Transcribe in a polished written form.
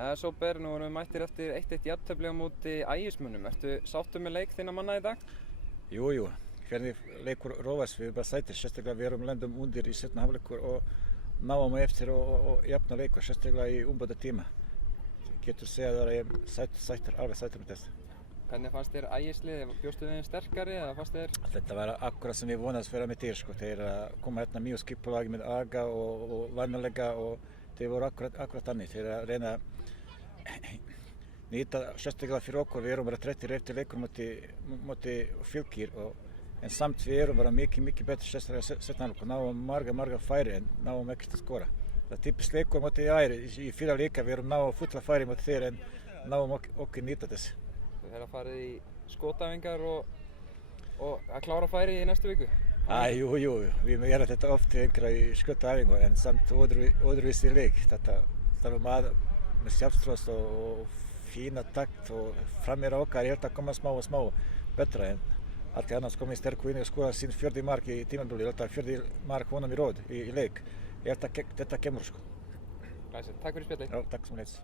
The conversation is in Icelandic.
Ja, Sóber, nú erum við mættir eftir 1-1 jafntefli á móti Ægismönnum. Ertu sáttur með leik þinna manna í dag? Jú, hvernig leikur róast við bara sætir, sérstaklega við erum lendum undir í seinna hálfleikur og náum eftir og jafna leikur, sérstaklega í umbæta tíma. Getur segja að það er alveg sætur með þess. Hvernig fannst þér Ægislið? Bjóstu þið sterkari eða fannst þér? Þetta var akkurat sem við vonast vera með þér, sko. Þeir koma hérna mjög skipulagi með aga og varnarlega og þeir voru akkurat þannig. Þeir reyna nýta sérstaklega fyrir okkur. Við erum bara 30 eftir leikur móti Fylkir en samt við erum bara mikið betur sérstaklega setna hálfleik. Náum marga færi en náum ekkert að skora. Það er typisk leikur móti í fyrra leika. Við erum náum fulla færi móti þeir en náum okkur nýta þess. Þið erum farið í skotæfingar og að klára færi í næstu viku? Jú, við gerum þetta oft í einhverja skotæfingar en samt öðruvísi leik. Þetta er maður með sjálfstraust og fína takt og frammeira okkar er þetta að koma smá betra en allt annars komið sterkur inn og skora sín 40 mark í tímabili, þetta 40 mark honum í röð í leik. Þetta kemur sko. Glæsilegt, takk fyrir spjallið. Já, takk sem leiðis.